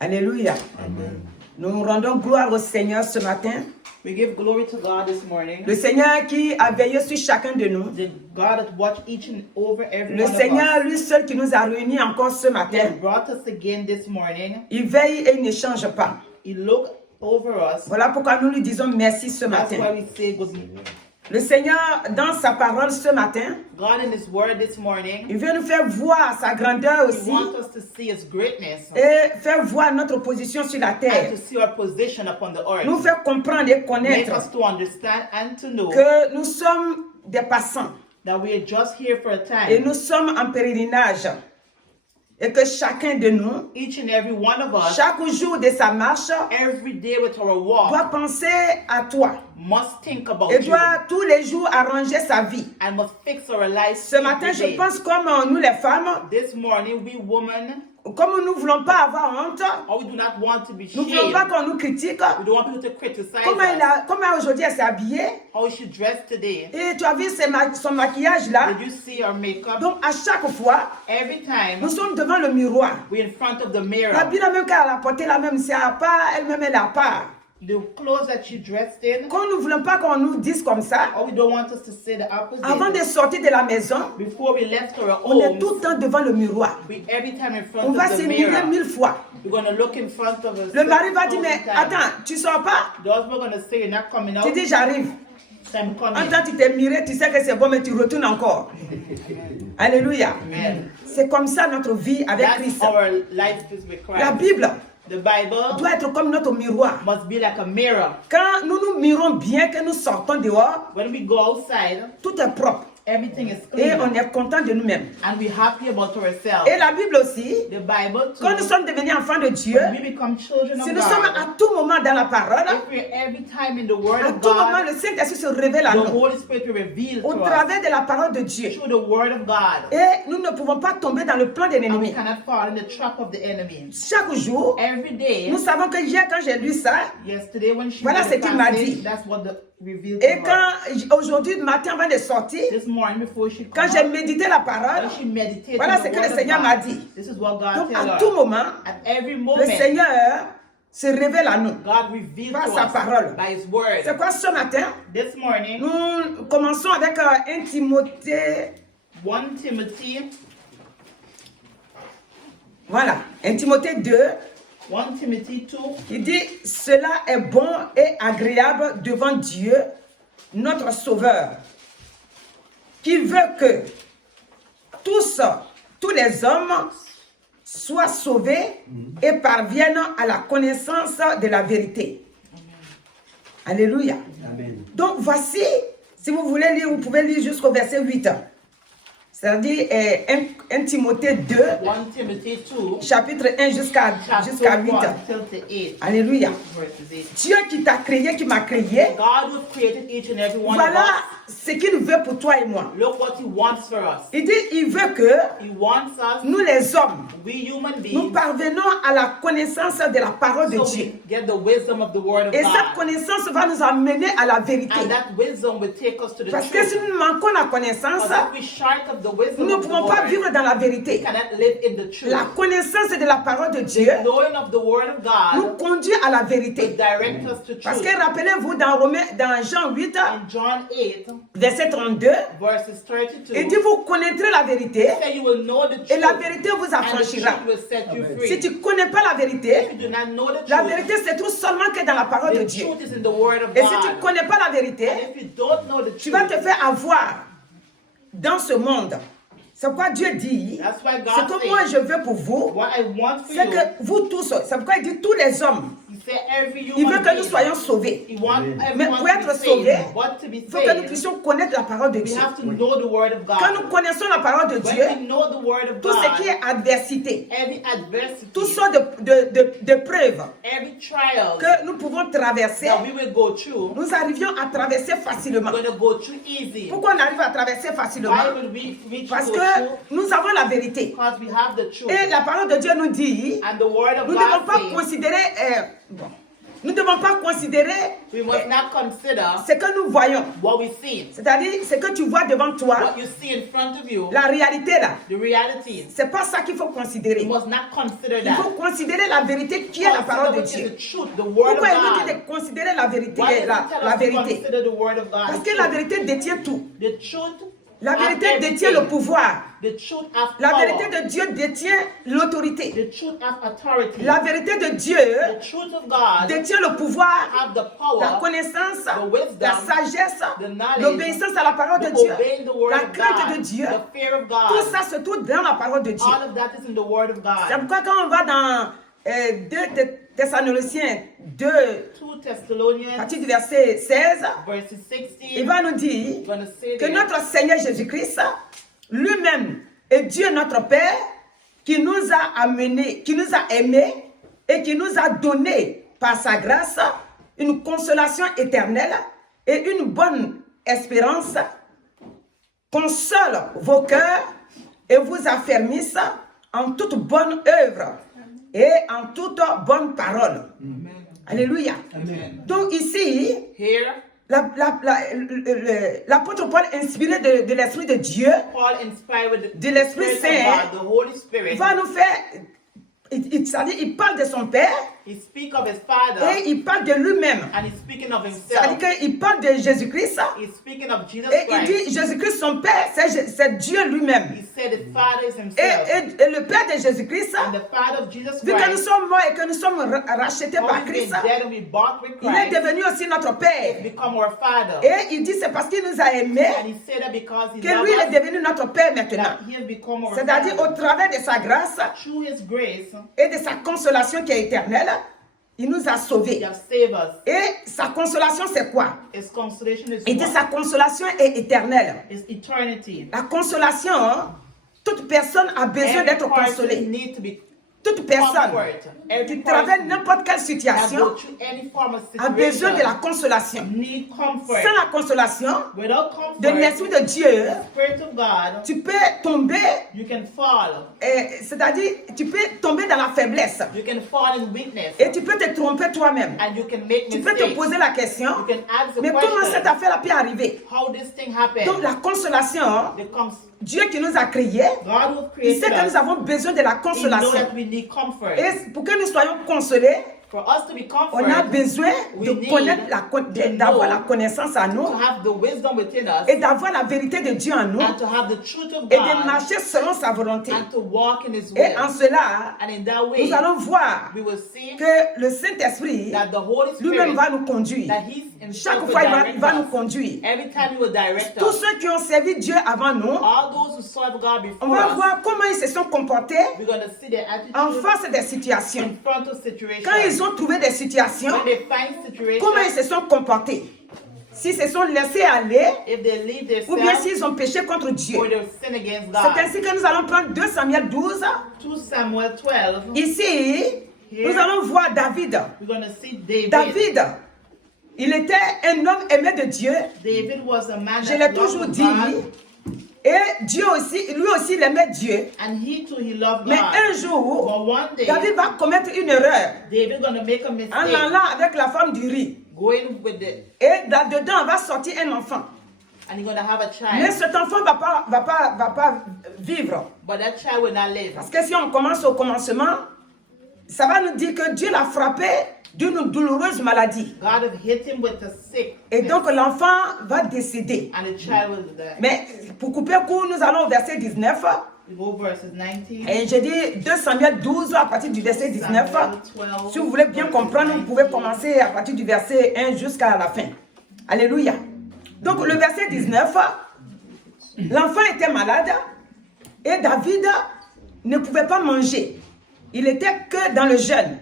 Alléluia. Amen. Nous rendons gloire au Seigneur ce matin. We give glory to God this morning. Le Seigneur qui a veillé sur chacun de nous. The God that watched each and over every Le one Seigneur, of us. lui seul, qui nous a réunis encore ce He matin. has brought us again this morning. Il veille et il ne change pas. He looked over us. Voilà pourquoi nous lui disons merci ce That's why matin. we say good. Le Seigneur, dans sa parole ce matin, God in His Word this morning. il veut nous faire voir sa grandeur He aussi wants us to see His greatness et faire voir notre position sur la and terre. to see our position upon the Nous earth. faire comprendre et Make connaître us to understand and to know que nous sommes des passants that we are just here for a et time. nous sommes en pèlerinage. Et que chacun de nous, Each and every one of us, chaque jour de sa marche, every day with our walk, doit penser à toi must think about et you doit tous les jours arranger sa vie. and must fix our life. Ce matin, je pense comme nous les femmes, This morning, we women, comme nous ne voulons pas avoir honte, or we do not want to be nous ne shamed. voulons pas qu'on nous critique. We don't want people to criticize Comment aujourd'hui elle s'est habillée how she dressed today. et tu as vu son maquillage là. Did you see our makeup? Donc à chaque fois, Every time nous sommes devant le miroir. we're in front of the mirror. La Bible même qu'elle a porté la même, c'est à part, elle-même elle est à part. The clothes that she dressed in, Quand nous ne voulons pas qu'on nous dise comme ça, or we don't want us to say the opposite. avant de sortir de la maison, Before we left our on est homes, tout le temps devant le miroir. we every time in front On va of se the mirer mirror. 1000 fois. We're going to look in front of us. Le mari va dire, 1,000 mais times. attends, tu sors pas? The husband going to say, you're not coming out. Tu dis, j'arrive. So I'm En coming. temps tu t'es miré, tu sais que c'est bon, mais tu retournes encore. Alléluia. Amen. C'est comme ça notre vie avec That's Christ. our life is with La Christ. Bible The Bible doit être comme notre miroir. must be like a mirror. Quand nous nous mirons bien, que nous sortons dehors, When we go outside, tout est propre. everything is Et clean. on est content de nous-mêmes. And we're happy about ourselves. Et la Bible aussi, The Bible too. quand nous sommes devenus enfants de Dieu, When we become children si of nous sommes God, à tout moment dans la parole, if we're every time in the Word à of tout moment God, le Saint-Esprit se révèle à the nous Holy Spirit will reveal au to us travers de la parole de Dieu. through the Word of God. Et nous ne pouvons pas tomber dans le plan de And we l'ennemi. cannot fall in the trap of the enemy. Chaque jour, Every day, nous savons que hier, quand j'ai lu ça, yesterday when she Voilà read ce the qu'il m'a passage, dit. that's what the revealed et to her. quand aujourd'hui, matin, avant de sortir, This morning before she quand come j'ai out, médité la parole, when she meditated voilà on ce the que le Word of Seigneur m'a God, dit. this is what God Donc, tells à her. tout moment, At every le moment, Seigneur se révèle à nous. God reveals Par to sa us parole. by His Word. C'est quoi ce matin? This morning, Nous commençons avec 1 Timothée. 1 Timothy, Voilà, 1 Timothée 2. 1 Timothy 2, Il dit, cela est bon et agréable devant Dieu, notre Sauveur, qui veut que tous les hommes soient sauvés et parviennent à la connaissance de la vérité. Alléluia. Amen. Donc voici, si vous voulez lire, vous pouvez lire jusqu'au verset 8. C'est-à-dire 1 Timothée 2, 1 Timothy 2, chapitre 1 jusqu'à chapter 8. 1 till the 8. Alléluia. Verses 8. Dieu qui t'a créé, qui m'a créé, God who created each and every one voilà of ce qu'il veut pour toi et moi. us. Look what He wants for us. Il dit, il veut que He wants us, nous les hommes, we human nous beings, parvenons à la connaissance de la parole de so Dieu. we get the wisdom of the Word of Et cette God. connaissance va nous amener à la vérité. And that wisdom will take us to the Parce que si truth. nous manquons la connaissance, Because if we short of the nous wisdom ne of the pouvons pas Word, vivre dans la we vérité. cannot live in the truth. La connaissance de la parole de Dieu Knowing of the Word of nous God conduit à la will vérité. direct us to Parce truth. que rappelez-vous dans Jean 8, In John 8, verset 32, verses 32, il dit, vous connaîtrez la vérité that you will know the truth, et la vérité vous and the affranchira. truth will set you free. Si tu ne connais pas la vérité, If you do not know the la truth, vérité se trouve seulement que dans la parole de the Dieu. truth is in the Word of Et si tu ne God. connais pas la vérité, And if you don't know the tu vas te truth, faire avoir dans ce monde. C'est quoi Dieu dit? That's why God Ce que moi je veux pour vous, what I want for c'est you, que vous tous, c'est pourquoi il dit tous les hommes, He said every il veut human que nous being, soyons sauvés. He wants Mais everyone pour to être be sauvé, saved. But to be il faut que nous saved, puissions connaître la parole de we Dieu. have to know the Word of Quand nous God. connaissons la parole de Dieu, When we know the Word of tout ce qui God, est adversité, every adversity, toutes sortes de preuves every trial que nous pouvons traverser, that we will go through, nous arrivions à traverser facilement. we're going to go through easy. Pourquoi on arrive à traverser facilement? Why will we reach Parce go que through? nous avons la vérité. Because we have the truth. Et la parole de Dieu nous dit, And the Word of nous ne devons God pas says, considérer... bon. Nous ne devons pas considérer We must not consider ce que nous voyons. what we see. C'est-à-dire ce que tu vois devant toi, What you see in front of you, la réalité là. the reality. C'est pas ça qu'il faut considérer. You must not consider Il faut that. considérer la vérité qui est la parole de Consider Dieu. which is the truth, the word of Pourquoi il nous dit God. de considérer la vérité, Why does it la tell us to vérité? consider the word of God? Parce que la vérité détient tout. The truth La has vérité détient everything. le pouvoir. The truth has La power. vérité de Dieu détient l'autorité. The truth has authority. La vérité de Dieu The truth of God détient le pouvoir, have the la power, connaissance, the wisdom, la sagesse, the knowledge, l'obéissance à la parole de the Dieu, obeying the word la of crainte God, de Dieu. the fear of Tout God. ça se trouve dans la parole de Dieu. All of that is in the word of C'est God. pourquoi quand on va dans 2 Thessaloniciens 2, 2 à Thessalonians partir du verset 16, verses il 16. va nous dire Gonna say que there, notre Seigneur Jésus-Christ, lui-même, est Dieu notre Père, qui nous a amenés, qui nous a aimés et qui nous a donné par sa grâce une consolation éternelle et une bonne espérance, console vos cœurs et vous affermisse en toute bonne œuvre et en toute bonne parole. Alléluia. Amen. Donc ici, Here, l'apôtre Paul, inspiré de l'Esprit de Dieu, Paul, inspired with de l'Esprit Spirit Saint, of God, the Holy Spirit, va nous faire, c'est-à-dire il parle de son Père he speak of his Father, et il parle de lui-même. and he's speaking of C'est-à-dire himself. qu'il parle de Jésus-Christ He's speaking of Jesus et il Christ. dit Jésus-Christ, son Père, c'est Dieu lui-même. He said his Father is Et, himself. et le Père de Jésus-Christ, And the Father of Jesus vu que nous Christ, sommes morts et que nous sommes rachetés how par he's been Christ, dead and we bought with il est Christ, devenu aussi notre Père. become our Father. Et il dit c'est parce qu'il nous a aimés And he said that because he que loved lui il est us, devenu notre Père maintenant. that he has become our C'est-à-dire au Father. travers de sa grâce Through his grace, et de sa consolation qui est éternelle, il nous a he sauvés. has saved us. Et sa consolation, c'est quoi? His consolation is Il dit what? sa consolation est éternelle. Is eternity. La consolation, toute personne a besoin Every d'être person consolée. need to be Toute personne comfort. Every qui traverse person n'importe quelle that situation go through any form of a besoin de la situation consolation. need comfort. Sans la consolation Without de comfort, l'Esprit de Dieu, Spirit of God, tu peux tomber, you can fall. c'est-à-dire tu peux tomber dans la faiblesse You can fall in weakness. et tu peux te tromper toi-même. And you can make Tu peux te mistakes. poser la question, You can ask the mais comment cette question, affaire a pu arriver? how this thing happened. Donc la consolation, Becomes Dieu qui nous a créés, God who il created sait que us. nous avons besoin de la He knows consolation. that we need comfort. Et pour que nous soyons consolés, For us to be on a comforted, besoin de we need connaître d'avoir know la connaissance à nous to have the wisdom within us et d'avoir la vérité de Dieu en nous and to have the truth of et de God marcher selon sa volonté. and to walk in His Et will. en cela, And in that way, nous allons voir we will see que le Saint-Esprit that the Holy lui-même Spirit, va nous conduire. that He's Chaque himself will fois, il direct va nous us. conduire. Every time He will direct Tous us. ceux qui ont servi Dieu avant nous, All those who serve God on before va us, voir comment ils se sont comportés we're going to see their en attitude face des situations. in front of situations. Quand ils ont trouvé des situations, When they find comment ils situations, se sont comportés. S'ils se sont laissés aller if they leave ou bien themselves s'ils ont péché contre Dieu. or they sin against C'est God. ainsi que nous allons prendre 2 Samuel 12. 2 Samuel 12, Ici, nous allons voir David. we're going to see David. David, il était un homme aimé de Dieu. David was a man Je l'ai that toujours loved dit. God, Et Dieu aussi, lui aussi, il aimait Dieu. and he too, he loved Mais God. un jour, But one day, David va commettre une erreur David going to make a en mistake, allant avec la femme du riz. going with the, Et là-dedans, va sortir un enfant. and he's going to have a Mais child. cet enfant va pas vivre. But that child will not live. Parce que si on commence au commencement, ça va nous dire que Dieu l'a frappé d'une douloureuse maladie. God have hit him with a sick, Et donc l'enfant va décéder. and the child will die. Mais pour couper court, nous allons au verset 19. We go verses 19. Et je dis 2 Samuel 12 à partir du verset 19. Samuel 12, Si vous voulez bien verses comprendre, vous 19. pouvez commencer à partir du verset 1 jusqu'à la fin. Alléluia. Donc le verset 19, l'enfant était malade et David ne pouvait pas manger. Il était que dans le jeûne.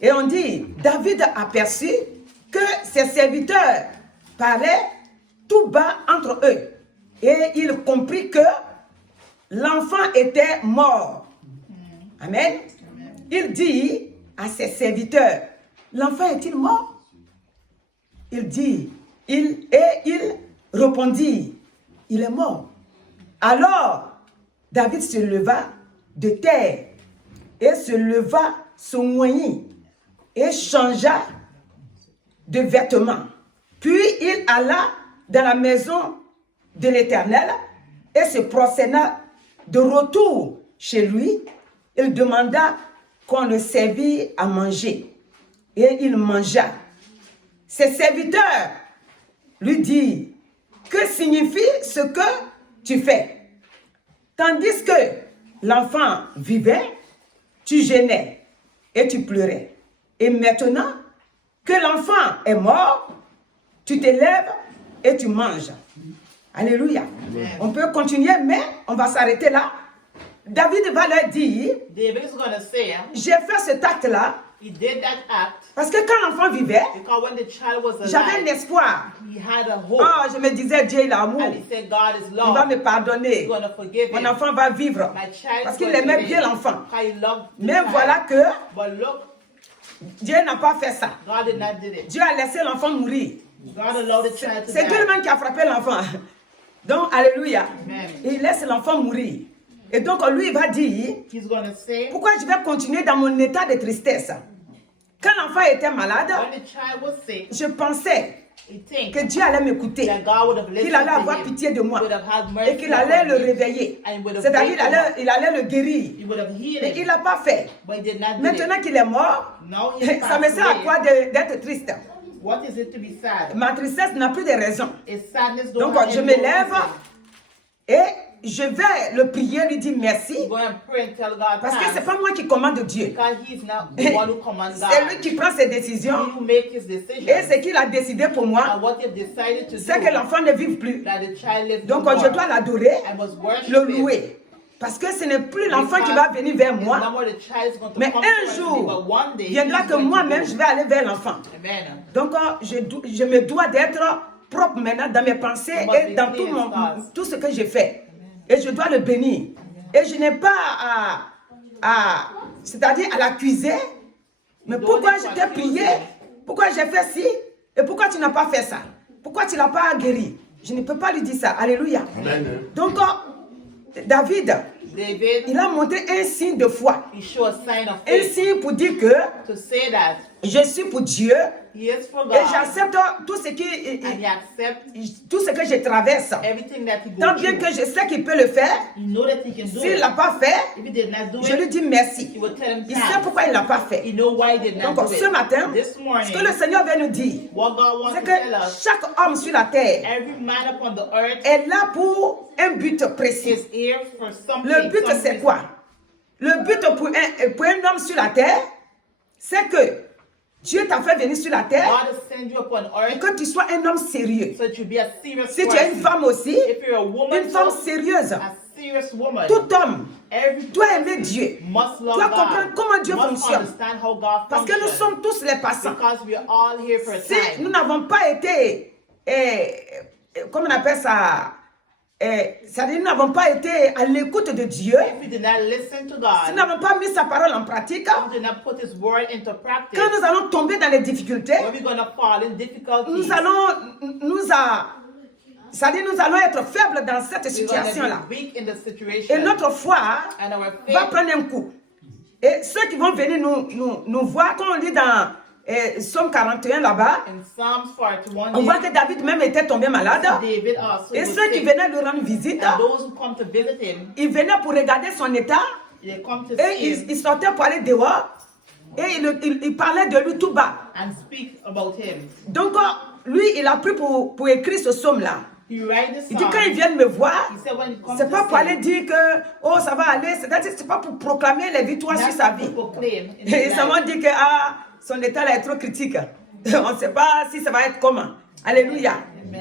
Et on dit, David aperçut que ses serviteurs parlaient tout bas entre eux. Et il comprit que l'enfant était mort. Amen. Il dit à ses serviteurs, l'enfant est-il mort? Il dit, il répondit, il est mort. Alors, David se leva de terre et se leva, se moignit et changea de vêtements. Puis il alla dans la maison de l'Éternel et se prosterna de retour chez lui. Il demanda qu'on le servit à manger. Et il mangea. Ses serviteurs lui dirent, que signifie ce que tu fais? Tandis que l'enfant vivait, tu gênais et tu pleurais. Et maintenant que l'enfant est mort, tu te lèves et tu manges. Alléluia. Amen. On peut continuer, mais on va s'arrêter là. David va leur dire, David is going to say, j'ai fait cet acte-là he did that act parce que quand l'enfant vivait, because when the child was j'avais un alive, espoir. he had a hope. Oh, je me disais, Dieu il a amour. And he said, God is Il va love. me pardonner. He's going to forgive Mon him. enfant va vivre. My child Parce is qu'il going to aimait live. bien l'enfant. Because he loved the Mais child. voilà que But look, Dieu n'a pas fait ça. God did not do it. Dieu a laissé l'enfant mourir. God allowed the child to C'est Dieu die. lui-même qui a frappé l'enfant. Donc, alléluia. Amen. Il laisse l'enfant mourir. Et donc, lui, il va dire, He's going to say, pourquoi je vais continuer dans mon état de tristesse? Quand l'enfant était malade, when the child was sick, je pensais he thinks que Dieu allait m'écouter, that God would have listened qu'il allait to avoir him, pitié de moi would have had mercy et qu'il allait upon le him, réveiller. and would have C'est-à-dire, waked him up. il allait le guérir. He would have healed Mais him, il n'a pas fait. but he did not do Maintenant it. qu'il est mort, Now he's ça me passed sert à away. quoi d'être triste? What is it to be sad? Ma tristesse n'a plus de raison. His sadness don't Donc, have je any me more lève reason. et je vais le prier, lui dire merci. Go and pray and tell God Parce que ce n'est thanks, pas moi qui commande Dieu. because he's not the one who commands C'est lui God. qui prend ses He décisions. who make his Et decisions. ce qu'il a décidé pour moi, And what you've decided to c'est que do, l'enfant ne vive plus. that the child lives Donc, no je more. dois l'adorer, I must worship le him. louer. Parce que ce n'est plus l'enfant qui va venir vers moi. It's not more the child is going to Mais come un towards me, jour, but one day viendra he's que going to moi-même, go. je vais aller vers l'enfant. Amen. Donc, je me dois d'être propre maintenant dans mes pensées You must et be dans clean as God. tout ce que j'ai fait. Et je dois le bénir. Et je n'ai pas c'est-à-dire à l'accuser. Mais You pourquoi don't je need t'ai to accuse prié? him. Pourquoi j'ai fait ci? Et pourquoi tu n'as pas fait ça? Pourquoi tu ne l'as pas guéri? Je ne peux pas lui dire ça. Alléluia. Amen. Donc, David, David, il a montré un signe de foi. he showed a sign of Un faith signe pour dire que to say that je suis pour Dieu he is for et God j'accepte tout ce qui and he accepts tout ce que je traverse. everything that he Tant goes bien through. que je sais qu'il peut le faire, He know that he can do s'il ne it. l'a pas fait, If he did not do je lui it, dis merci. he will tell him Il sait thanks. pourquoi il ne l'a pas fait. He know why he did not Donc do ce it. matin, This ce morning, que le Seigneur vient nous dire, what God wants c'est to tell que us, chaque homme sur la terre every man upon the earth est là pour un but précis. is here for something. Le but some c'est reason. quoi? Le but pour un homme sur la terre, c'est que Dieu t'a fait venir sur la terre God has sent you upon et earth que tu sois un homme sérieux. so that you be a serious Si tu es une person. femme aussi, If you're a woman, une femme too, sérieuse, a serious woman, tout homme every doit aimer Dieu. must love Doit God. comprendre comment Dieu must fonctionne. understand how God Parce que nous functions. sommes tous les passants. Because we are all here for a Si time. nous n'avons pas été, comment on appelle ça, c'est-à-dire nous n'avons pas été à l'écoute de Dieu, If we did not listen to si God, nous n'avons pas mis sa parole en pratique, if we did not put His word into practice, quand nous allons tomber dans les difficultés, when we're going to fall in difficulties, nous allons, c'est-à-dire nous allons être faibles dans cette we're going situation-là. to be weak in the Et situation, notre foi and our va faith prendre un coup. Et ceux qui vont venir nous voir, quand on lit dans Psaume 41 là-bas, in Psalms 41, on voit que David même était tombé malade. David also Et was ceux qui sick. venaient lui rendre visite, And those who come to visit him, ils venaient pour regarder son état they come to et see him ils sortaient pour aller dehors et ils parlaient de lui tout bas. and speak about him. Donc, lui, il a pris pour écrire ce psaume-là. He write this Il dit, song. quand ils viennent me voir, He said when he comes c'est pas to pour see aller dire que, oh, ça va aller, c'est pas pour proclamer les victoires sur sa vie. proclaim in Et his ça m'a life. dit que son état là est trop critique. On ne sait pas si ça va être comment. Alléluia.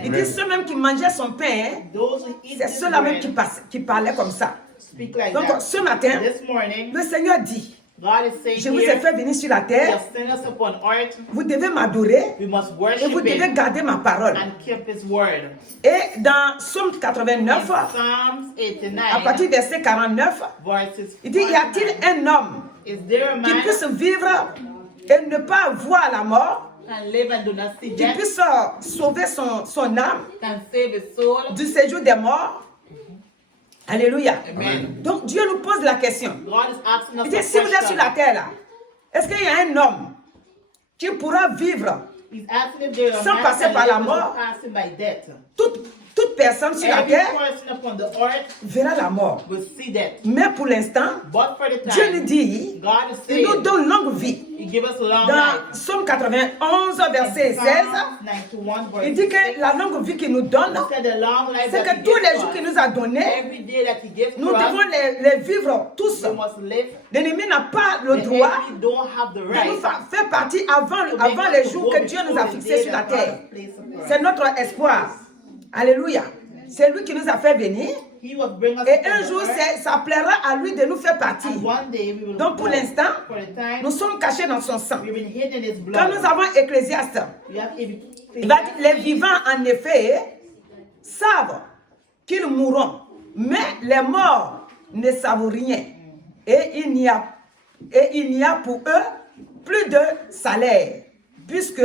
Il dit ceux même qui mangeaient son pain, Those who eat c'est this ceux-là même bread qui parlaient comme ça. speak like Donc that. ce matin, This morning, le Seigneur dit, God is saying je vous ai here, fait venir sur la He terre, has sent us upon earth. vous devez m'adorer We must et worship vous devez Him garder ma parole. and keep His word. Et dans Psaume In 89, Psalms à partir 89, du verset 49, verses il dit, y 49, a-t-il un homme is there a qui man puisse vivre et ne pas voir la mort, can live and do not see qui death, puisse sauver son âme can save his soul? du séjour des morts? Alléluia. Amen. Donc Dieu nous pose la question. God is asking us Il dit, a si vous êtes sur la question. terre là, est-ce qu'il y a un homme qui pourra vivre He's asking if there are Sans passer par la mort. passing by death. Toute personne sur la Every terre person upon the earth verra la mort. will see death. Mais pour l'instant, But for the Dieu nous time, dit, God is il nous saying, donne longue vie. He give us a long Dans life. Psaume 91, verset 16, Psalm 91, verse il dit 6, que la longue vie qu'il nous donne, he said the long life c'est that que He tous gives les to jours us, qu'il nous a donnés, every day that He gives nous to devons us, les vivre tous. we must live. L'ennemi n'a pas le The droit enemy don't have the de right nous faire partie avant to make les us jours go que Dieu nous a before the fixés day sur la that God terre. has placed upon us. C'est notre espoir. Alléluia. C'est lui qui nous a fait venir. He will bring us Et upon un the jour, earth, ça plaira à lui de nous faire partie. and one day we will Donc pour go. l'instant, For the time, nous sommes cachés dans son sang. we've been hidden in His Quand blood. nous avons Ecclésiaste, We have il va dire, les vivants en effet savent qu'ils mourront, mais les morts ne savent rien. Et il n'y a pour eux plus de salaire, puisque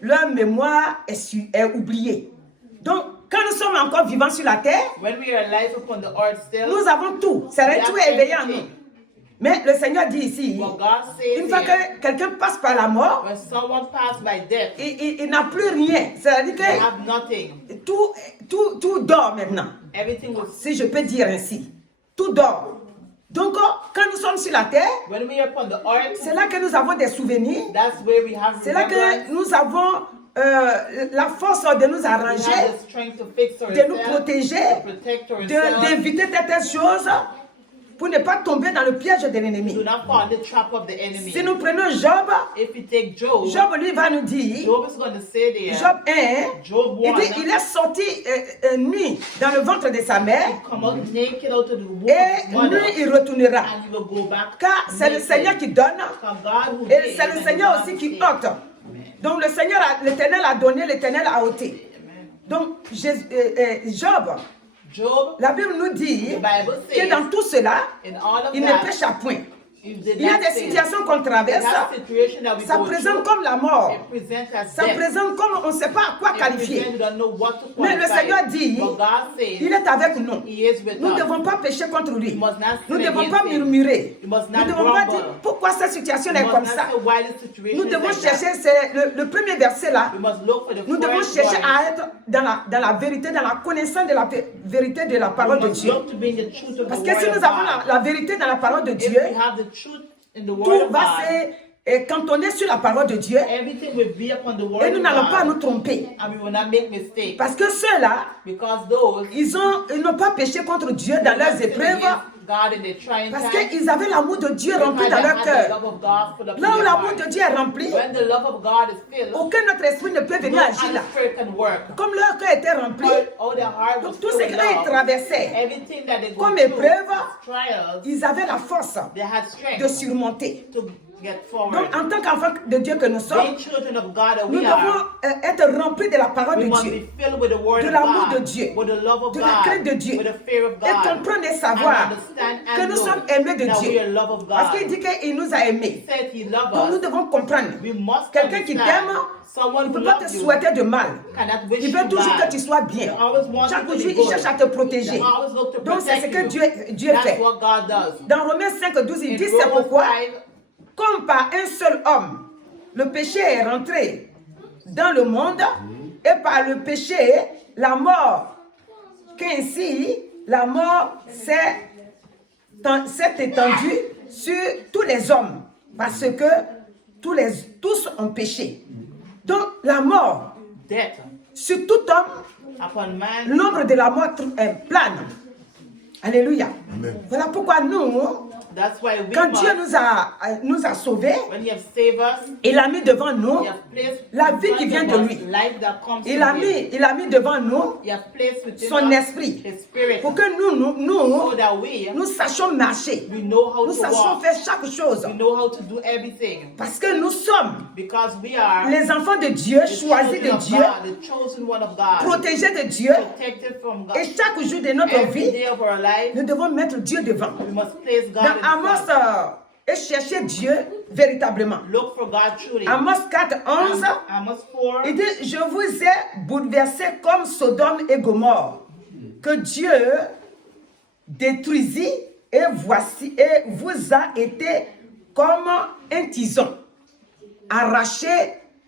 leur mémoire est oubliée. Donc, quand nous sommes encore vivants sur la terre, when we are alive upon the earth still, nous avons tout. C'est vrai, tout est éveillé en nous. Mais le Seigneur dit ici, what God says une fois here, que quelqu'un passe par la mort, when someone passed by death, il n'a plus rien. C'est-à-dire they que have nothing. tout dort maintenant. Everything was. Si je peux dire ainsi. Tout dort. Donc, quand nous sommes sur la terre, When we are upon the earth, c'est là que nous avons des souvenirs. that's where we have C'est là remembrance. que nous avons la force de nous We arranger, have the strength to fix de nous ourselves, protéger, to protect ourselves, d'éviter certaines choses pour ne pas tomber dans le piège de l'ennemi. do not fall in the trap of the enemy. Si nous prenons Job, If we take Job, Job lui va nous dire, Job is going to say there, Job 1, Job il 1, dit, il est sorti nu dans le ventre de sa mère come out naked out of the womb of et his mother, nu il retournera. and he will go back Car c'est le naked. Seigneur qui donne Because God who et gives, c'est le and Seigneur God aussi who qui takes. ôte. Donc le Seigneur, l'Éternel a donné, l'Éternel a ôté. Donc Job, Job, la Bible nous dit the Bible que says, dans tout cela, in all of il ne that, pêche à point. he did Il y a not des sin. situations qu'on traverse, That situation that we ça go présente through, comme la mort. it presents as Ça death. présente comme on ne sait pas à quoi It qualifier. presents, we don't know what to Mais le qualify. Seigneur dit, But God says, il est avec nous. He is with Nous ne us. devons pas pécher contre lui. We must not Nous ne sin devons against pas him. murmurer. We must Nous not ne devons pas grumble. dire pourquoi cette situation We est must comme not ça. say why the situation Nous is devons like that. chercher, c'est le premier verset là. We must look for the Nous devons first chercher one. à être dans la vérité, dans la connaissance de la vérité de la We parole de must Dieu. look to be in the truth of Parce the que si word nous of avons God. la vérité dans la parole de If Dieu, we have the truth in the word tout of va God, se cantonner sur la parole de Dieu everything will be upon the word et nous of n'allons pas God, nous tromper. and we will not make mistakes. Parce que ceux-là, Because those ils n'ont pas péché contre Dieu dans who leurs sin épreuves against God in their trying parce times, qu'ils avaient l'amour de Dieu rempli because dans they leur had the cœur. love of God full up in Là où their l'amour heart. de Dieu est rempli, When the love of God is filled, aucun autre esprit ne peut no venir agir là. other spirit can work. Comme leur cœur était rempli, All their heart was donc tout filled ce with qu'ils love. traversaient, Everything that they go comme through, épreuve, as trials, ils avaient la force they had strength de surmonter. to get forward. Donc en tant qu'enfants de Dieu que nous sommes, Being children of God that nous we devons are, être remplis de la parole we de must Dieu, be filled with the word de of l'amour de God, Dieu, with the love of de God, la crainte de Dieu, with the fear of et God, comprendre et and savoir understand que and nous know sommes aimés de that we Dieu. are love of Parce God. qu'il dit qu'il nous a aimés. He said He loved Donc nous us. devons comprendre. We must Quelqu'un qui understand. t'aime, Someone il ne who peut pas te loves you souhaiter de mal. cannot wish Il you veut toujours bad. que tu sois bien. They always want Chaque you to jour, be il good. cherche à te protéger. They always look to Donc c'est ce protect que you. Dieu That's fait. what God does. Dans Romains 5:12, il In dit c'est Romans pourquoi, 5, comme par un seul homme, le péché est rentré dans le monde, et par le péché, la mort, qu'ainsi la mort s'est étendue sur tous les hommes, parce que tous ont péché. Donc la mort, death sur tout homme, upon man, l'ombre de la mort plane. Alléluia. Amen. Voilà pourquoi nous, that's why we quand must, Dieu nous a sauvés, when He has saved us, il a mis devant nous He has placed la in vie qui front vient of de us lui. life that comes Il from a Him. mis devant nous He has placed within son us esprit His Spirit, pour que nous so that we sachions marcher. we know how Nous to sachions walk, faire chaque chose. we know how to do everything, Parce que nous sommes because we are les enfants de Dieu, the choisis children de of Dieu, God, the chosen one of God, protégés de Dieu. protected from God. Et chaque jour de notre Every vie, day of our life, nous devons mettre Dieu devant. we must place God Dans in Amos, front. et chercher Dieu véritablement. Look for God truly. Amos 4:11, Amos 4, il dit, je vous ai bouleversé comme Sodome et Gomorrhe, que Dieu détruisit, et vous a été comme un tison, arraché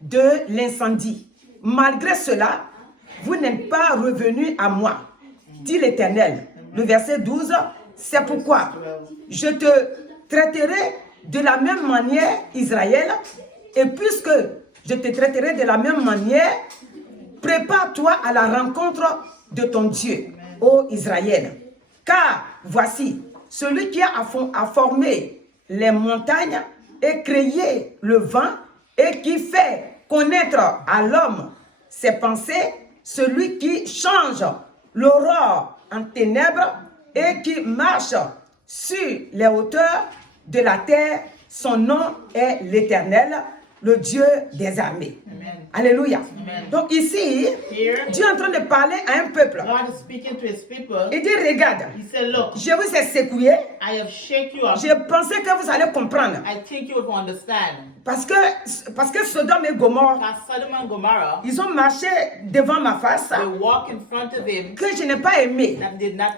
de l'incendie. Malgré cela, vous n'êtes pas revenus à moi, dit l'Éternel. Le verset 12, c'est pourquoi je te traiterai de la même manière, Israël, et puisque je te traiterai de la même manière, prépare-toi à la rencontre de ton Dieu, ô Israël. Car voici, celui qui a formé les montagnes et créé le vent et qui fait connaître à l'homme ses pensées, celui qui change l'aurore en ténèbres et qui marche sur les hauteurs de la terre, son nom est l'Éternel, le Dieu des armées. Amen. Alléluia. Amen. Donc ici, Here, Dieu est en train de parler à un peuple. God is speaking to his people. Il dit, regarde, He said, look, je vous ai secoué. I have shake you up. Je pensais que vous allez comprendre. I think you will understand. Parce que Sodome et Gomorrhe, As Sodom and Gomorrah, ils ont marché devant ma face they walk in front of him que je n'ai pas aimé. that did not.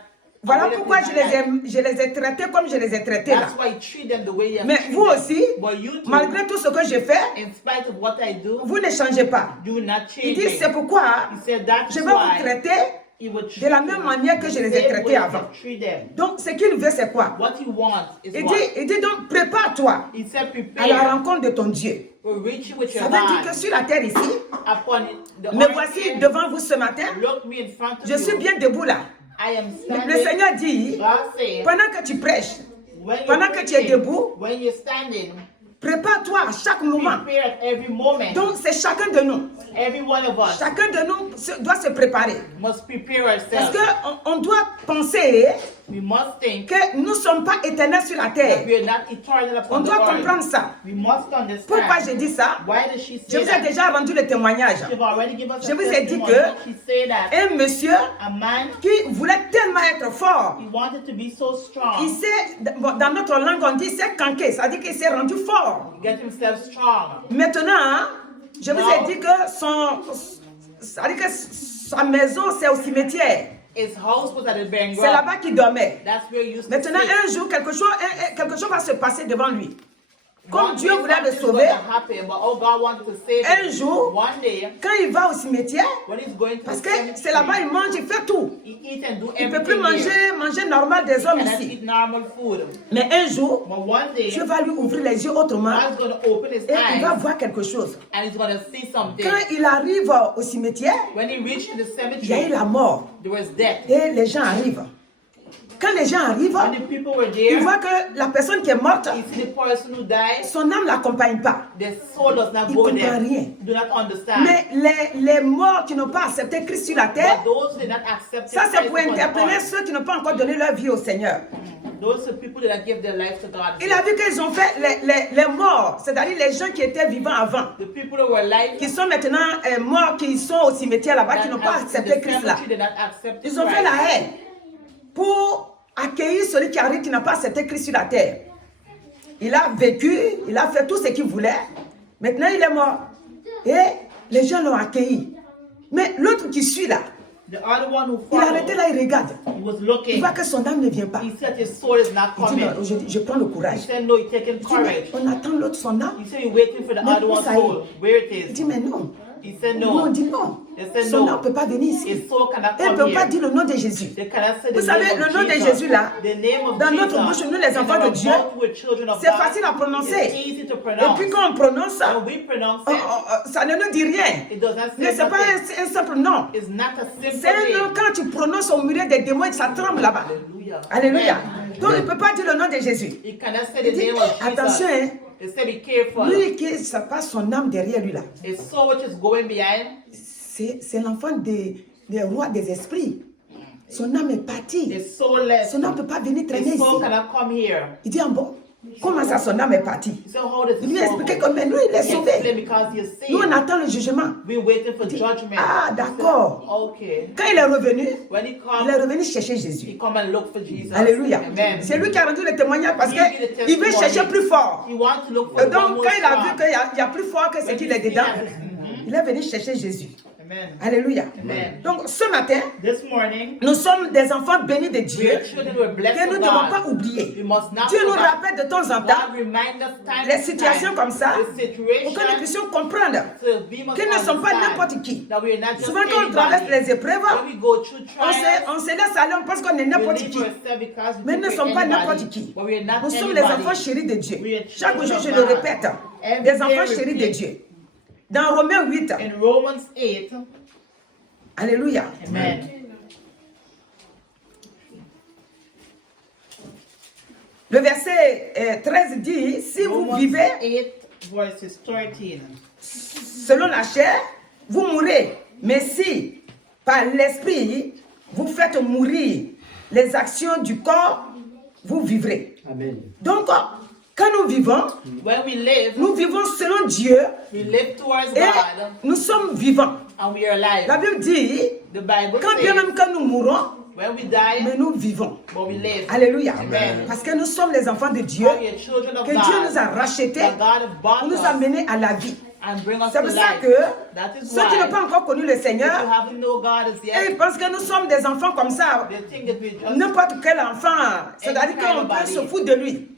Voilà already pourquoi did not like. je les ai traités comme je les ai traités là. That's why you treat them the way you have Mais treated vous them. aussi, But you too, malgré tout ce que je fais, in spite of what I do, vous ne changez pas. do not Il change dit, me. c'est pourquoi He said that's je vais why vous traiter he would de la treat même them manière que je les ai the same traités way avant. you treat them. Donc, ce qu'il veut, c'est quoi? What he wants is Il what? dit donc, prépare-toi He said, à la prepare. rencontre de ton Dieu. Will reach you with Ça your veut dire que hand sur la terre ici, upon the me earth voici here. devant vous ce matin, Look me in front of je suis you. bien debout là. I am Le standing. Seigneur dit, God said, pendant que tu prêches, when you're pendant que tu es preaching, debout, when you're standing, prépare-toi à chaque moment. prepare at every moment. Donc, c'est chacun de nous. Every one of us Chacun de nous doit se préparer. must prepare Parce ourselves. qu'on doit penser We must think que nous ne sommes pas éternels sur la that terre. we are not eternal On upon the doit earth. comprendre ça. We must Pourquoi understand. je dis ça? Why does she Je say vous ai that? déjà rendu le témoignage. She've already given us Je a vous ai dit testimony. que- She said that Un monsieur a man, qui voulait tellement être fort, he wanted to be so il strong, s'est, bon, dans notre langue on dit c'est canqué, ça veut dire qu'il s'est rendu fort. get himself strong. Maintenant, hein, je vous ai dit que ça veut dire que sa maison c'est au cimetière. His house was at the burial C'est ground. là-bas qu'il dormait. That's where he used to Maintenant, sleep. un jour, quelque chose va se passer devant lui. Comme One Dieu day voulait le something's sauver, gonna happen, but oh, God wanted to save un him. jour, One day, quand il va au cimetière, when he's going to parce the que cemetery, c'est là-bas, il mange, il fait tout. he eat and do Il ne peut plus everything there. manger normal des hommes And that's ici. eat normal food. Mais un jour, But one day, Dieu va lui ouvrir les yeux autrement God's going to open his et il va eyes voir quelque chose. and he's going to see something. Quand il arrive au cimetière, When he reached the il y a eu cemetery, la mort there was death. et les gens arrivent. Quand les gens arrivent, When the people were ils there, voient que la personne qui est morte, he see the person who died, son âme ne l'accompagne pas. their soul does not Il go comprend there. rien. Do not understand. Mais les morts qui n'ont pas accepté Christ sur la terre, But those who did not accept ça c'est Christ pour upon interpeller earth, ceux qui n'ont pas encore donné leur vie au Seigneur. those are people that give their life to God. Il a vu qu'ils ont fait les morts, c'est-à-dire les gens qui étaient vivants avant, The people who were alive, qui sont maintenant morts, qui sont au cimetière là-bas, qui n'ont pas accepté Christ là. did not accept Ils ont fait la haine pour accueillir celui qui arrive, qui n'a pas accepté Christ sur la terre. Il a vécu, il a fait tout ce qu'il voulait. Maintenant, il est mort. Et les gens l'ont accueilli. Mais l'autre qui suit là, The other one who il a followed, arrêté là, il regarde. he was Il looking. voit que son âme ne vient pas. He said his soul is not Il dit, coming. non, je prends le He courage. said no, he's taking Il dit, mais courage. on attend l'autre, son âme. He said you're waiting for the Mais other où one's ça soul. Where it Il is. dit, mais non. He said Non, on no. dit non. They said Son no. âme ne peut pas venir ici. His soul cannot Elle ne come peut pas here. dire le nom de Jésus. They cannot say the Vous savez, name le of nom de Jesus. Jésus là, The name of dans Jesus. notre bouche, nous les In enfants de our Dieu, mouth, we're children of c'est God. facile à prononcer. It's easy to Et pronounce. puis quand on prononce ça, When we pronounce it, ça ne nous dit rien. it does not Mais say ce n'est pas nothing. un simple nom. It's not a simple C'est un nom name. quand tu prononces au milieu des démons, ça tremble là-bas. Hallelujah. Alléluia. Amen. Donc il ne peut pas dire le nom de Jésus. He cannot say Il the dit, name of attention, Jesus. hein, He said be careful. lui qui ça passe son âme derrière lui là. His soul which is going behind, C'est l'enfant des rois des esprits. Son âme est partie. his soul left. Son âme ne peut pas venir traîner His ici. soul cannot come here. Il dit, ah bon, comment ça son âme est partie? He said, how does Il his lui a soul expliqué go? comment lui il est He sauvé. explained because he is Nous on saved. attend le jugement. We're waiting for judgment. Ah d'accord. Okay. Quand il est revenu, When he il est comes, revenu chercher he Jésus. come and look for Jesus. Alléluia. Amen. C'est lui qui a rendu le témoignage parce He gave the qu'il veut testimony. chercher plus fort. He wants to look for Et the one donc more quand il a vu strong. qu'il y a plus fort que ce When qu'il he est see dedans, that it's- il est venu chercher Jésus. Amen. Alléluia. Amen. Donc ce matin, This morning, nous sommes des enfants bénis de we Dieu are children who are blessed que nous of ne devons pas God. oublier. We must not Dieu nous forget. rappelle de temps en temps God remind us time les to situations time, comme ça the pour que nous situation, puissions comprendre so we must qu'ils ne sont pas understand n'importe qui. that we are not just Souvent quand on traverse anybody. les épreuves, When we go through trials, on se laisse aller, on pense qu'on est we n'importe live qui. for ourselves because we Mais nous ne think sommes we're pas anybody, n'importe qui. but we are not Nous sommes les anybody. enfants chéris de Dieu. We are Chaque jour, children je of le God. répète, Every des day enfants we chéris de repeat. Dieu. Dans Romains 8, In Romans 8, Alléluia. amen. Le verset 13 dit, si vous Romans vivez 8, verses 13. selon la chair, vous mourrez. Mais si, par l'esprit, vous faites mourir les actions du corps, vous vivrez. Amen. Donc, quand nous vivons, When we live, nous vivons selon Dieu we live towards et God, nous sommes vivants. and we are alive. La Bible dit, The Bible quand bien says, même quand nous mourons, when we die, mais nous vivons. but we live. Alléluia. Amen. Parce que nous sommes les enfants de Dieu, We are children of que Dieu nous a God, rachetés that God pour bought nous us amener à la vie. and bring us C'est to pour ça life. que That is ceux qui n'ont why, pas encore connu le if you Seigneur, haven't know God as et yet, ils pensent que nous sommes des enfants comme ça. they think that we're just N'importe quel enfant, c'est-à-dire qu'on peut se foutre de lui.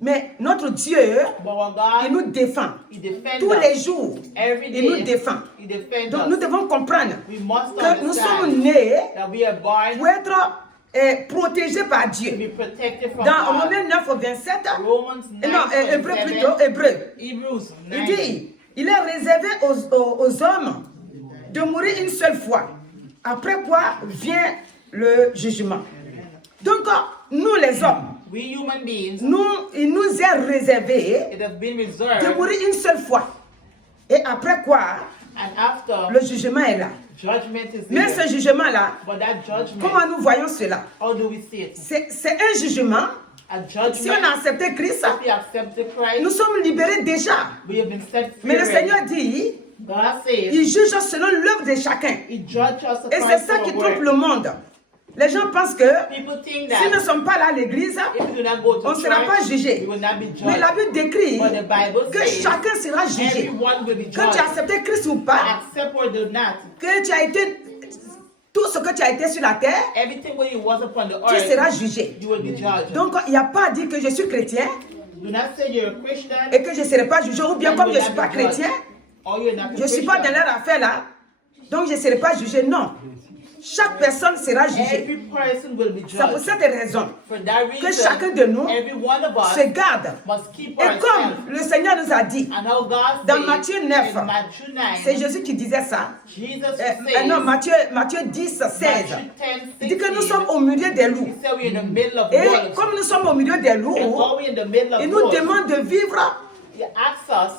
Mais notre Dieu, but our il God, nous défend. He defends Tous les us. jours, Every il nous day, défend. He defends Donc nous us. devons comprendre We must que nous sommes understand nés that we are born pour être protégés par to Dieu. be protected from Dans God. Romains 9 au 27, Romans 9, non, Hébreu 27, plutôt, Hébreu, Hebrews il 9. dit, il est réservé aux hommes de mourir une seule fois, après quoi vient le jugement. Donc, nous les hommes, We human beings, il nous est réservé it has been de reserved, mourir une seule fois. Et après quoi, and after, le jugement est là. judgment is Mais there. ce jugement-là, But that judgment, comment nous voyons cela? how do we see it? C'est un jugement. A Si on judgment, a accepté Christ, if we accept the nous Christ, sommes libérés déjà. we have been set Mais le free. Seigneur dit, God says, il juge selon l'œuvre de chacun. He judges us Et c'est according ça to qui our trompe work. le monde. Les gens pensent que People think si nous ne that sommes pas là à l'église, if we do not go to on ne sera pas church, jugé. we will not be Mais la judged. Bible décrit But the Bible que says chacun sera jugé. everyone will be Que tu as judged. accepté Christ ou pas, Accept or do not. que tu as été tout ce que tu as été sur la terre, Everything where you was upon the tu earth, seras jugé. you will be judged. Donc il n'y a pas à dire que je suis chrétien Do not say you're a Christian. et que je ne serai pas jugé, ou bien and comme you je will ne suis not pas be judged. chrétien, Or you're not a je ne suis pas dans Christian. leur affaire là, donc je ne serai pas jugé. Non. Chaque personne sera jugée. Every person will be C'est pour judged. cette raison For that que reason, chacun de nous every one of us se garde. must keep Et comme ourselves. le Seigneur nous a dit, And how God dans says Matthieu 9, in Matthew 9, c'est Jésus qui disait ça. Jesus Non, says, Matthieu 10, 16. Matthew 10, Il dit que nous 16, sommes au milieu des he loups. said we're in the middle of Et wolves. comme nous sommes au milieu des loups, And while we're in the middle of il nous wolves, demande de vivre, he asks us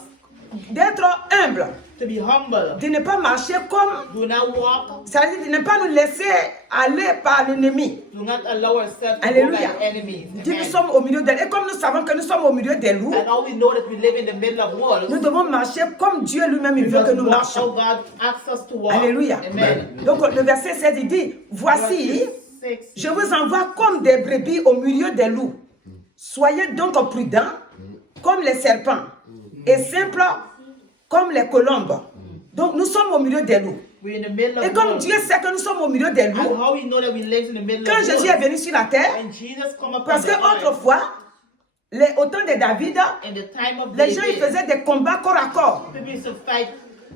d'être humble, to be humble. de ne pas marcher comme, Do not walk. c'est-à-dire de ne pas nous laisser aller par l'ennemi. Do not allow ourselves to Alléluia. go by enemies. Il dit nous Amen. sommes au milieu des loups. Et comme nous savons que nous sommes au milieu des loups, And all we know that we live in the middle of wolves. nous devons marcher comme Dieu lui-même il We veut que must nous walk how marchions. God asks us to walk. Alléluia. Amen. Donc le verset 16 il dit, voici, Verse 6. je vous envoie comme des brebis au milieu des loups. Soyez donc prudents comme les serpents et simples comme les colombes. Donc nous sommes au milieu des loups. We're in the middle Et of comme wolves. Dieu sait que nous sommes au milieu des And loups, how we know that we live in the middle quand of Jésus est wolves. venu sur la terre, When Jesus come upon parce the que earth, autrefois, au temps de David, in the time of les gens ils David, faisaient des combats corps à corps. people used to fight.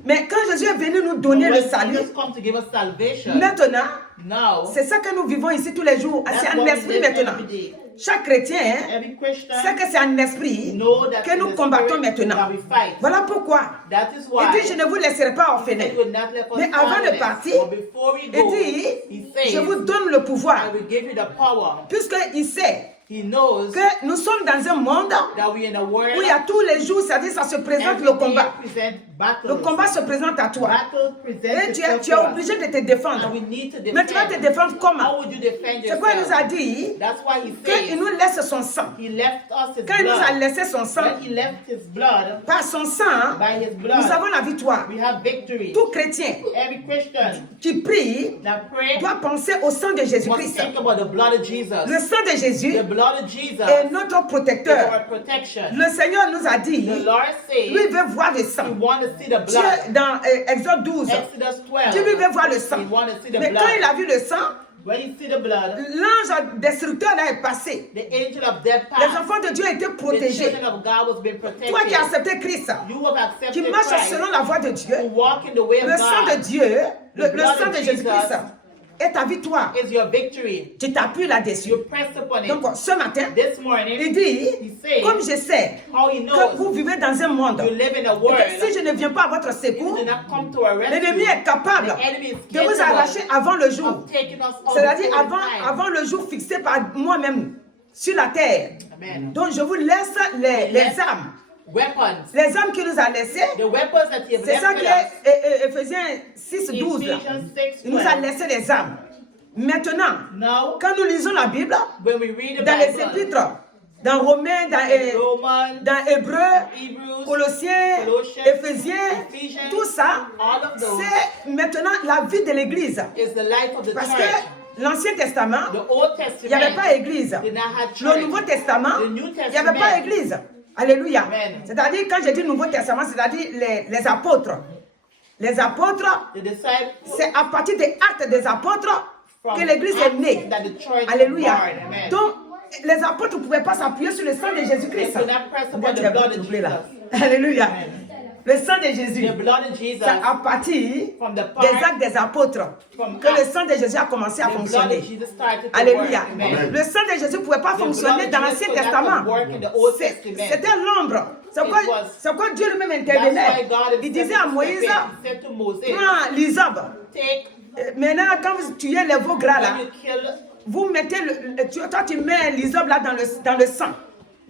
Mais quand Jésus est venu nous donner When le salut, Jesus come to give us salvation, maintenant, now, c'est ça que nous vivons ici tous les jours. that's C'est what un we esprit live maintenant. every day. Chaque chrétien Every Christian sait que c'est un esprit know that que in nous the combattons spirit maintenant. that we fight. Voilà pourquoi. That is Il why dit, je ne vous laisserai pas orphelins. he will not let us Mais avant de powerless. partir, But before we il go, dit, he says, je vous donne le I pouvoir. will give you the power. Puisqu'il sait He knows que nous sommes dans un monde that we're in a world où il y a tous les jours, c'est-à-dire ça se présente every le day combat. present battles. Le combat se présente à toi. Battles present Et tu itself es to us. obligé de te défendre. And we need to Mais tu vas te defend. défendre How comment? would you defend C'est quoi il nous a yourself? dit? That's why he Qu'il says nous laisse son sang. he left us his Quand il nous a blood. laissé son sang, When he left his blood, par son sang, by his nous blood, avons la victoire. we have victory. Tout chrétien Every Christian qui prie that prays doit penser au sang de must Jésus-Christ. think about the blood of Le Jesus. sang de Jésus The blood blood of Jesus est notre is our protecteur. protection. Le Seigneur nous a dit, The Lord lui says veut voir le he sang. want to see the Dieu, blood. dans Exode 12, Exodus 12. Dieu lui veut voir le sang. He want to see the Mais blood. quand il a vu le sang, When you see the blood, l'ange destructeur là est passé. the angel of death Les passed. enfants de Dieu étaient The protégés. children of God was being protected. Toi qui as accepté Christ, You have qui accepted marches Christ. selon la voie de Dieu, To walk in the way le of sang de God Dieu, le blood sang of de Jésus-Christ est ta victoire. is your victory. Tu t'appuies là-dessus. You press upon it. Donc ce matin, This morning, il dit, he said, comme je sais how he que knows vous vivez dans un monde, you live in a et world, que si je ne viens pas à votre secours, do not come to our l'ennemi rescue. est capable The enemy is de vous capable arracher avant le jour. of taking us on C'est-à-dire before the time. avant le jour fixé par moi-même sur la terre. Amen. Donc je vous laisse les armes. Weapons. Les armes qu'il nous a laissées, The weapons that he has c'est ça left qui with us. est Éphésiens 6, 12. là. Ephesians 6, Il nous a 12. laissé les armes. Maintenant, Now, quand nous lisons la Bible, when we read the dans les Bible, épîtres, dans Romains, Romans, dans Hébreux, Hebrews, Colossiens, Colossians, Éphésiens, Ephesians, tout ça, all of those c'est maintenant la vie de l'Église. is the life of the Parce church. que l'Ancien Testament, The Old il n'y avait Testament pas Église. did not have church. Le Nouveau Testament, The New il n'y avait pas Testament. Église. Alléluia. Amen. C'est-à-dire, quand je dis Nouveau Testament, c'est-à-dire les apôtres. Les apôtres, The disciples c'est à partir des actes des apôtres from que l'Église est née. that the church was Alléluia. born. Amen. Donc, les apôtres ne pouvaient pas s'appuyer sur le sang de Jésus-Christ. They could not press upon Tu the es blood of troublé là. Jesus. Alléluia. Amen. Le sang de Jésus. The blood of Jesus, C'est à partir from the part des actes des apôtres from que le Acts, sang de Jésus a commencé à the blood of fonctionner. Jesus started to Alléluia. work. Amen. Le sang de Jésus ne pouvait pas The fonctionner blood dans of Jesus l'Ancien could not Testament. work in the Old C'est- Testament. C'était l'ombre. C'est It was- quoi Dieu lui-même That's why intervenait. God Il disait à Moïse, he said to Moses, prends l'hysope. take, Maintenant, quand vous tuez les veaux gras là, when you kill, vous mettez toi tu mets l'hysope là dans le sang.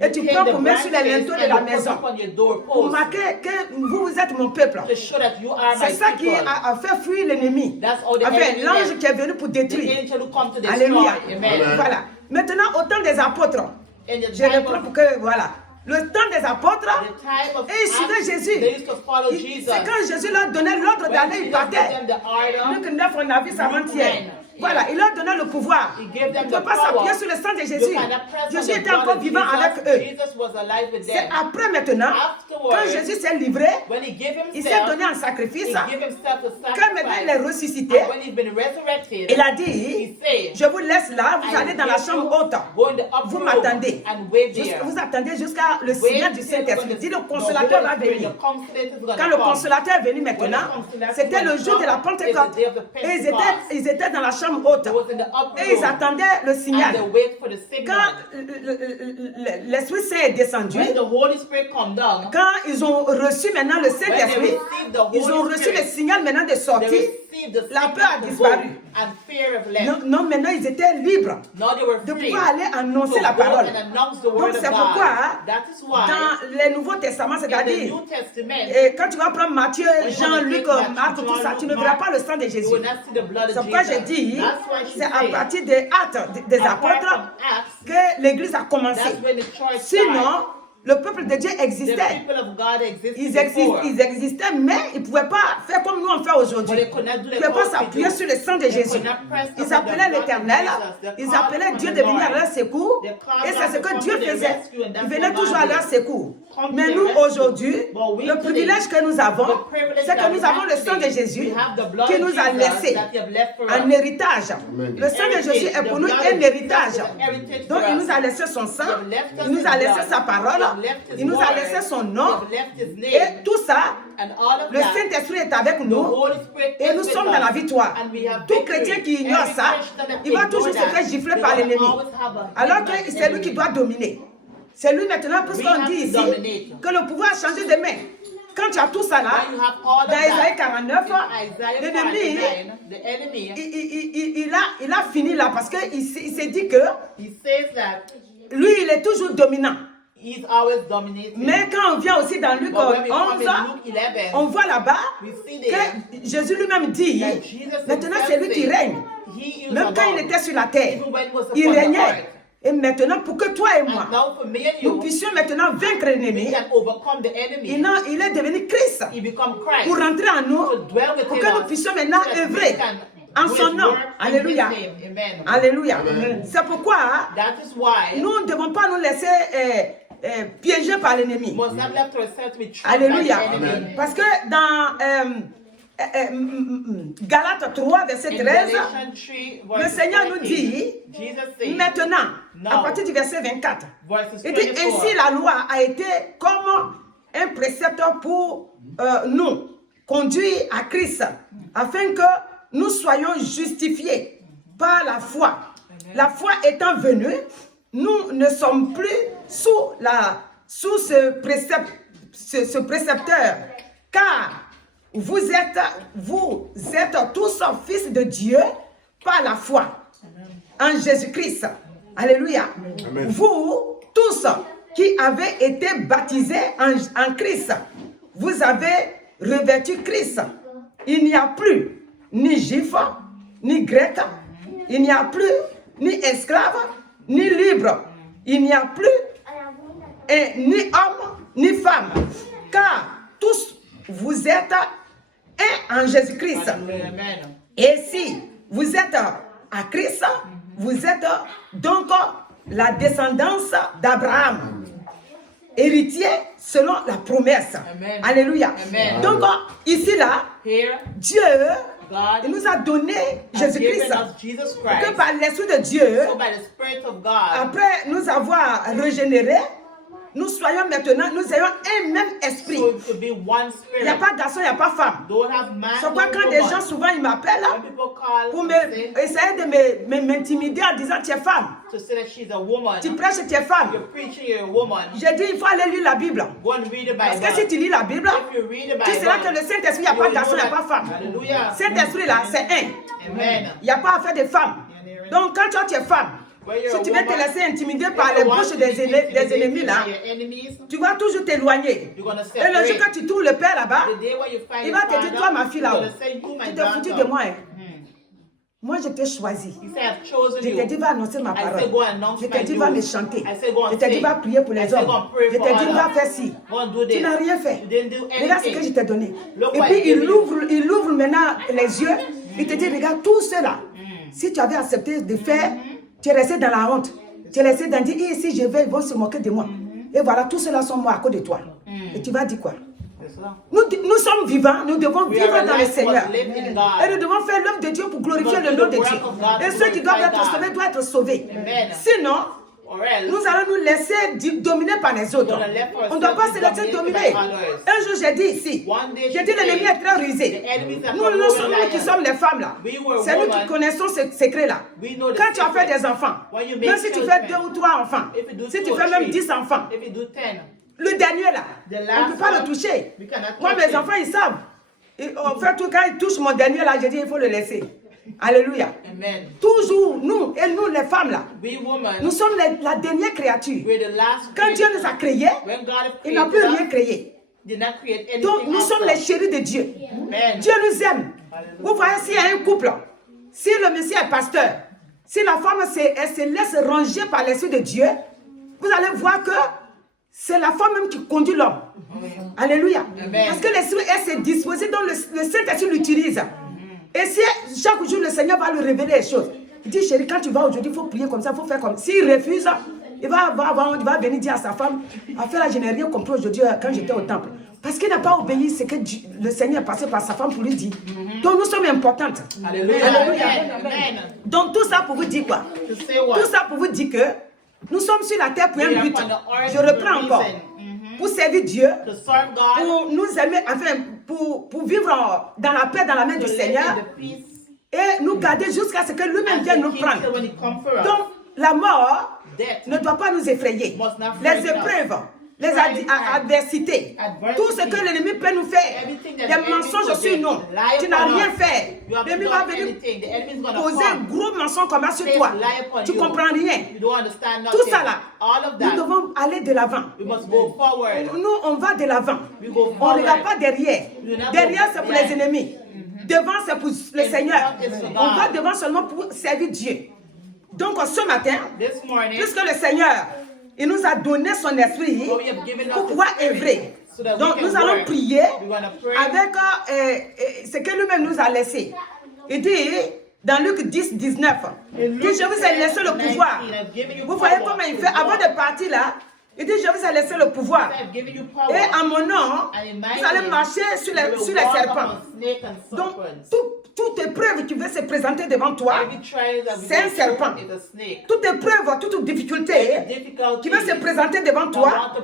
Et tu take prends the pour mettre sur les branches linteaux de and la you put maison. upon your Pour doorpost marquer que vous êtes mon peuple. to show that you are my C'est ça qui people. a fait fuir l'ennemi. That's all the Enfin, enemy l'ange did. qui est venu pour The détruire. angel who come to destroy. Alléluia. Amen. Voilà. Maintenant, au temps des apôtres, In the je time reprends of, pour que, voilà. Le temps des apôtres, the time of et ils suivaient Acts, Jésus. they used to follow Jesus. C'est quand Jésus leur donnait l'ordre When d'aller, Jesus ils gave partaient. them the order, Luc 9, on a vu ça avant-hier. Luke 9. Voilà, il leur donnait le pouvoir. He gave them Il ne the peut pas power. s'appuyer sur le sang de You Jésus. cannot press on Jésus the était blood encore of vivant Jesus. avec eux. Jesus was alive with C'est them. après maintenant, Afterwards, quand Jésus s'est livré, when he gave il s'est himself, donné en he sacrifice. gave himself a Quand maintenant il est sacrifice. ressuscité, And when he's been resurrected, il a he dit, said, je vous laisse là, vous I allez dans la give chambre you- haute. go in the upper Vous room m'attendez. and wait there. Vous attendez jusqu'à le Wait signal du till Saint-Esprit. when Dit le the consolateur va Holy Spirit, venir. the Consolator is gonna Quand le come. consolateur est venu maintenant, c'était le jour de la Pentecôte. Et ils étaient dans la chambre haute. He was in the upper Et ils room attendaient le and signal. they wait for the Quand signal. l'Esprit Saint est descendu, When the Holy Spirit come down, quand ils ont reçu maintenant le when they Saint-Esprit, received the ils ont Holy reçu le Spirit, signal maintenant de they sortie. received the La peur a signal to disparu. go, and fear of left. Non, non, maintenant ils étaient libres Now they were de free pouvoir aller to annoncer la go parole. and announce the Donc word of c'est pourquoi God. That is why dans les Nouveaux Testaments, in the c'est-à-dire New Testament, et quand tu vas prendre Matthieu, When you Jean, wanna Luc, take Matthew, Marc, tout John, ça, tu ne Luke, verras Mark, pas le sang de you Jésus. will not see the blood C'est of pourquoi j'ai Jesus. dit, That's why she c'est à said, partir des actes des apart apôtres from Acts, que l'Église a commencé. that's when the church started. Sinon, le peuple de Dieu The existait. people of God existed Ils before, existaient, mais ils ne pouvaient pas faire comme nous on fait but aujourd'hui. they could not do Ils ne the pouvaient pas things we s'appuyer do. sur le sang de They Jésus. could not press Ils upon appelaient the blood of l'Éternel, Jesus. They ils called appelaient upon Dieu the de venir à Lord. leur secours, They called et c'est ce God to que come Dieu to their faisait. rescue, and Il that's venait what toujours God à leur did. secours. Come to Mais their nous, rescue. aujourd'hui, But we le today, privilège que nous avons, the privilege c'est that que we nous avons have le sang de today, Jésus we have the blood qui of nous a Jesus laissé that you have left for en us. héritage. Le sang de Jésus est pour nous un héritage. Donc il nous a laissé son sang, il nous a laissé sa parole, il nous a laissé son nom. Et tout ça, And all of le that, Saint-Esprit est avec the nous Holy Spirit et is nous with sommes us, dans la victoire. and we have Tout victory. chrétien qui ignore Every ça, Christian that il va ignores toujours se that, faire gifler they par will l'ennemi. always have a Alors hit que by c'est lui enemy. qui doit dominer. C'est lui maintenant, puisqu'on have dit to ici dominate. que le pouvoir a changé de main. Quand tu as tout ça là, When you have all of dans Isaïe that, 49, in Isaiah l'ennemi, 49, the enemy, il a fini là parce qu'il s'est dit que he says that lui, il est toujours dominant. he's always dominating. Mais quand on vient aussi dans Luc But when we come 11, in Luke 11, on voit là-bas we see there que Jésus lui-même dit, that Jesus maintenant himself c'est lui qui said, règne. he is Même quand il above. était sur la terre, Even when he was il upon the régnait. earth. Et maintenant, pour que toi et moi, And now for me and nous you, puissions maintenant vaincre we l'ennemi, can overcome the enemy. il est devenu Christ He become Christ. pour rentrer en nous, To dwell pour within que nous us, puissions maintenant so that we œuvrer. can en son nom. Alléluia. Amen. Alléluia. C'est pourquoi That is why nous ne devons pas nous laisser piéger par l'ennemi. must not let ourselves be trapped Alléluia. by the enemy. Parce que dans Galates 3, verset 13, Galatians 3, le verse Seigneur nous 13, dit, Jesus said, maintenant, à partir du verset 24, verses il dit, 24, ainsi la loi a été comme un précepteur pour nous, conduire à Christ, afin que nous soyons justifiés par la foi. La foi étant venue, nous ne sommes plus sous ce précepteur, car vous êtes tous fils de Dieu par la foi en Jésus-Christ. Alléluia. Amen. Vous tous qui avez été baptisés en Christ, vous avez revêtu Christ. Il n'y a plus ni juif, ni grec, il n'y a plus ni esclave, ni libre. Il n'y a plus ni homme, ni femme, car tous vous êtes un en Jésus-Christ. Et si vous êtes à Christ, vous êtes donc la descendance d'Abraham, héritier selon la promesse. Amen. Alléluia. Amen. Donc ici là, Dieu il nous a donné Jésus-Christ. Que par l'Esprit de Dieu, après nous avoir régénérés, nous soyons maintenant, nous ayons un même esprit. Il n'y a pas garçon, il n'y a pas femme. C'est pourquoi quand des gens souvent ils m'appellent pour essayer de m'intimider en disant tu es femme. Tu prêches, tu es femme. J'ai dit il faut aller lire la Bible. Parce que si tu lis la Bible, tu sauras que le Saint-Esprit, il n'y a pas garçon, il n'y a pas femme. Saint-Esprit là, c'est un. Il n'y a pas affaire de femme. Donc quand tu es femme, si tu veux te laisser intimider par les bouches des ennemis là, tu vas toujours t'éloigner. Et le jour que tu trouves le père là-bas, il va te dire, toi ma fille là-haut, tu t'es foutu de moi. Hein. Moi je t'ai choisi. Je t'ai dit va annoncer ma parole. Je t'ai dit va me chanter. Je t'ai dit va prier pour les hommes. Je t'ai dit va faire ci. Tu n'as rien fait. Regarde ce que je t'ai donné. Et puis il ouvre maintenant les yeux. Il te dit regarde tout cela. Si tu avais accepté de faire, tu es resté dans la honte. Tu es resté dans dire, ici je vais, ils vont se moquer de moi. Et voilà, tous ceux-là sont morts à cause de toi. Et tu vas dire quoi? Nous sommes vivants, nous devons vivre dans le Seigneur. Et nous devons faire l'œuvre de Dieu pour glorifier le nom de Dieu. Et ceux qui doivent être sauvés doivent être sauvés. Sinon, nous allons nous laisser dominer par les autres. On ne doit pas se laisser dominer. Un jour, j'ai dit ici, j'ai dit l'ennemi est très rusé. Nous qui sommes les femmes là, c'est nous qui connaissons ce secret là. Quand tu as fait des enfants, même si tu fais 2 ou 3 enfants, si tu fais même 10 enfants, le dernier là, on ne peut pas le toucher. Moi, mes enfants, ils savent. En fait, quand ils touchent mon dernier là, j'ai dit il faut le laisser. Alléluia. Amen. Toujours, nous, et nous les femmes là, nous sommes la dernière créature. Quand Dieu nous a créés, il n'a plus rien créé. Donc nous sommes les chéris de Dieu. Amen. Dieu nous aime. Vous voyez, s'il y a un couple, si le monsieur est pasteur, si la femme elle se laisse ranger par l'Esprit de Dieu, vous allez voir que c'est la femme même qui conduit l'homme. Alléluia. Amen. Parce que l'Esprit s'est disposé, donc le Saint-Esprit l'utilise. Et si chaque jour le Seigneur va lui révéler les choses, il dit chérie, quand tu vas aujourd'hui, il faut prier comme ça, il faut faire comme ça. S'il refuse, il va venir dire à sa femme, en fait là, je n'ai rien compris aujourd'hui quand j'étais au temple. Parce qu'il n'a pas obéi ce que le Seigneur est passé par sa femme pour lui dire. Donc nous sommes importantes. Alléluia. Alléluia. Amen. Donc tout ça pour vous dire quoi? Tout ça pour vous dire que nous sommes sur la terre pour un but. Je reprends encore. Pour servir Dieu, pour nous aimer, enfin, pour vivre dans la paix, dans la main du Seigneur, et nous garder jusqu'à ce que lui-même vienne nous prendre. Donc, la mort ne doit pas nous effrayer. Les épreuves, les adversités, tout ce que l'ennemi peut nous faire, des mensonges sur nous, tu n'as rien fait. L'ennemi va venir poser un gros mensonge comme ça sur toi. Tu ne comprends rien. Tout ça là, nous devons aller de l'avant. Nous, on va de l'avant. On ne regarde pas derrière. Derrière, c'est pour les ennemis. Devant, c'est pour le Seigneur. On va devant seulement pour servir Dieu. Donc, ce matin, puisque le Seigneur, il nous a donné son esprit pour pouvoir œuvrer. Donc, nous allons prier avec ce que lui-même nous a laissé. Il dit, Dans Luc 10, 19. Il dit, je vous ai laissé le pouvoir. Vous voyez comment il fait avant de partir là? Il dit, je vous ai laissé le pouvoir. Et à mon nom, vous allez marcher sur les serpents. Donc, toute épreuve qui veut se présenter devant toi, c'est un serpent. Toute épreuve, toute difficulté qui veut se présenter devant toi,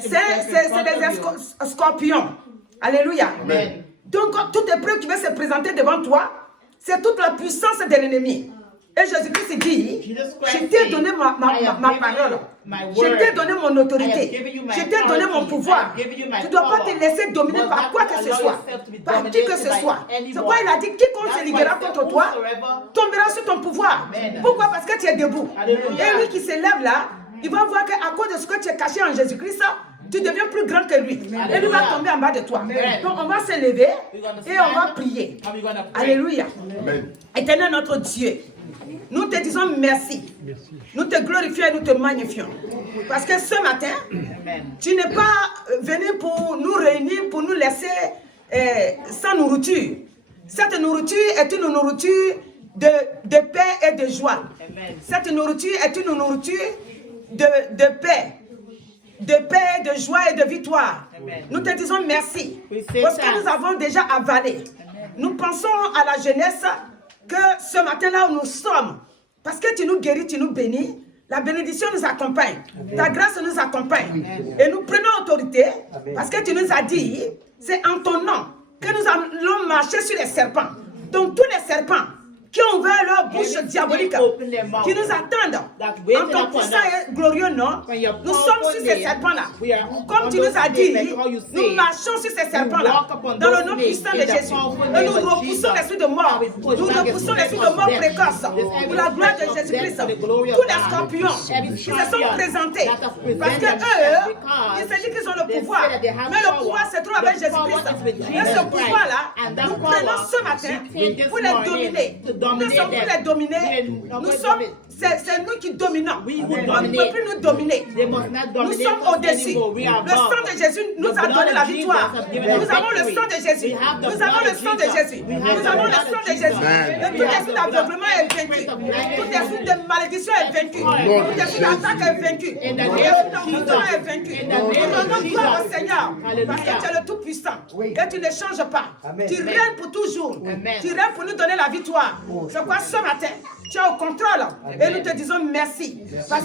c'est des scorpions. Alléluia. Amen. Donc, toute épreuve qui veut se présenter devant toi, c'est toute la puissance de l'ennemi. Et Jésus-Christ dit, je t'ai donné ma parole. Je t'ai donné mon autorité. Je t'ai donné mon pouvoir. Tu ne dois pas te laisser dominer par quoi que ce soit. Par qui que ce soit. C'est pourquoi il a dit, quiconque se liguera contre toi, tombera sur ton pouvoir. Pourquoi? Parce que tu es debout. Et lui qui se lève là, il va voir qu'à cause de ce que tu es caché en Jésus-Christ, tu deviens plus grand que lui. Et lui va tomber en bas de toi. Donc on va se lever et on va prier. Alléluia. Éternel notre Dieu, nous te disons merci. Nous te glorifions et nous te magnifions. Parce que ce matin, tu n'es pas venu pour nous réunir, pour nous laisser sans nourriture. Cette nourriture est une nourriture de paix et de joie. Cette nourriture est une nourriture de paix. De paix, de joie et de victoire. Nous te disons merci. Parce que nous avons déjà avalé. Nous pensons à la jeunesse que ce matin-là où nous sommes, parce que tu nous guéris, tu nous bénis, la bénédiction nous accompagne. Ta grâce nous accompagne. Et nous prenons autorité parce que tu nous as dit, c'est en ton nom que nous allons marcher sur les serpents. Donc tous les serpents qui ont ouvert leur bouche diabolique, qui nous attendent en ton puissant et glorieux nom, nous sommes sur ces serpents-là. Comme tu nous as dit, nous marchons sur ces serpents-là, dans le nom puissant de Jésus. Et nous repoussons l'esprit de mort. Nous repoussons l'esprit de mort précoce. Pour la gloire de Jésus-Christ. Tous les scorpions qui se sont présentés, parce que eux, ils se disent qu'ils ont le pouvoir. Mais le pouvoir se trouve avec Jésus-Christ. Et ce pouvoir-là, nous prenons ce matin pour les dominer. Nous ne sommes plus les dominés. Nous sommes, c'est nous qui dominons. On ne peut plus nous dominer. Nous sommes au-dessus. Le sang de Jésus nous a donné la victoire. Nous avons le sang de Jésus. Nous avons le sang de Jésus. Nous avons le sang de Jésus. Et tout esprit d'aveuglement est vaincu. Tout esprit de malédiction est vaincu. Tout esprit d'attaque est vaincu. Tout esprit d'emprisonnement est vaincu. Nous rendons gloire au Seigneur. Parce que tu es le Tout-Puissant. Et tu ne changes pas. Tu règnes pour toujours. Tu règnes pour nous donner la victoire. C'est quoi ce matin? Tu es au contrôle. Et nous te disons merci. Parce